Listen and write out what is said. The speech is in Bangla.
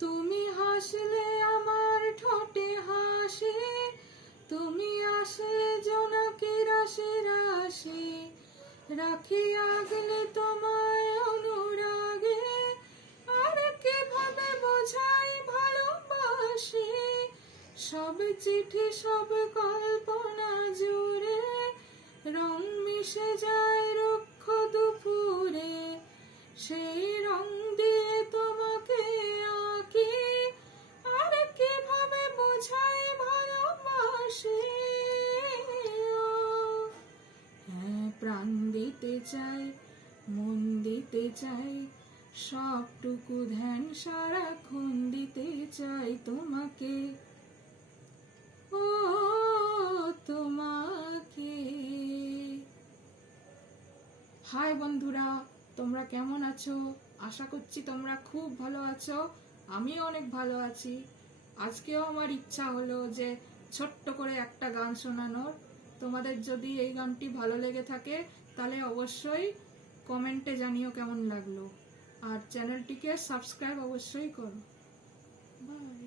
তুমি হাসলে আমার ঠোঁটে হাসি, তুমি আসলে জোনাকি রাশি রাশি, রাখি আগলে তোমায় অনুরাগে, আর কিভাবে বোঝাই ভালোবাসি। সব চিঠি সব কল্পনা জুড়ে রং মিশে যায় রুক্ষ দুপুরে, সেই রং দিয়ে তোমাকে আঁকি, আর কিভাবে বোঝাই ভালোবাসি। হ্যাঁ, প্রাণ দিতে চাই, মন দিতে চাই, সবটুকু ধ্যান সারাক্ষণ দিতে চাই তোমাকে, ও তোমাকে। হাই বন্ধুরা, তোমরা কেমন আছো? আশা করছি তোমরা খুব ভালো আছো। আমিও অনেক ভালো আছি। আজকেও আমার ইচ্ছা হলো যে ছোট্ট করে একটা গান শোনানোর। তোমাদের যদি এই গানটি ভালো লেগে থাকে তাহলে অবশ্যই কমেন্টে জানিও কেমন লাগলো, আর চ্যানেলটিকে সাবস্ক্রাইব অবশ্যই করো। বাই।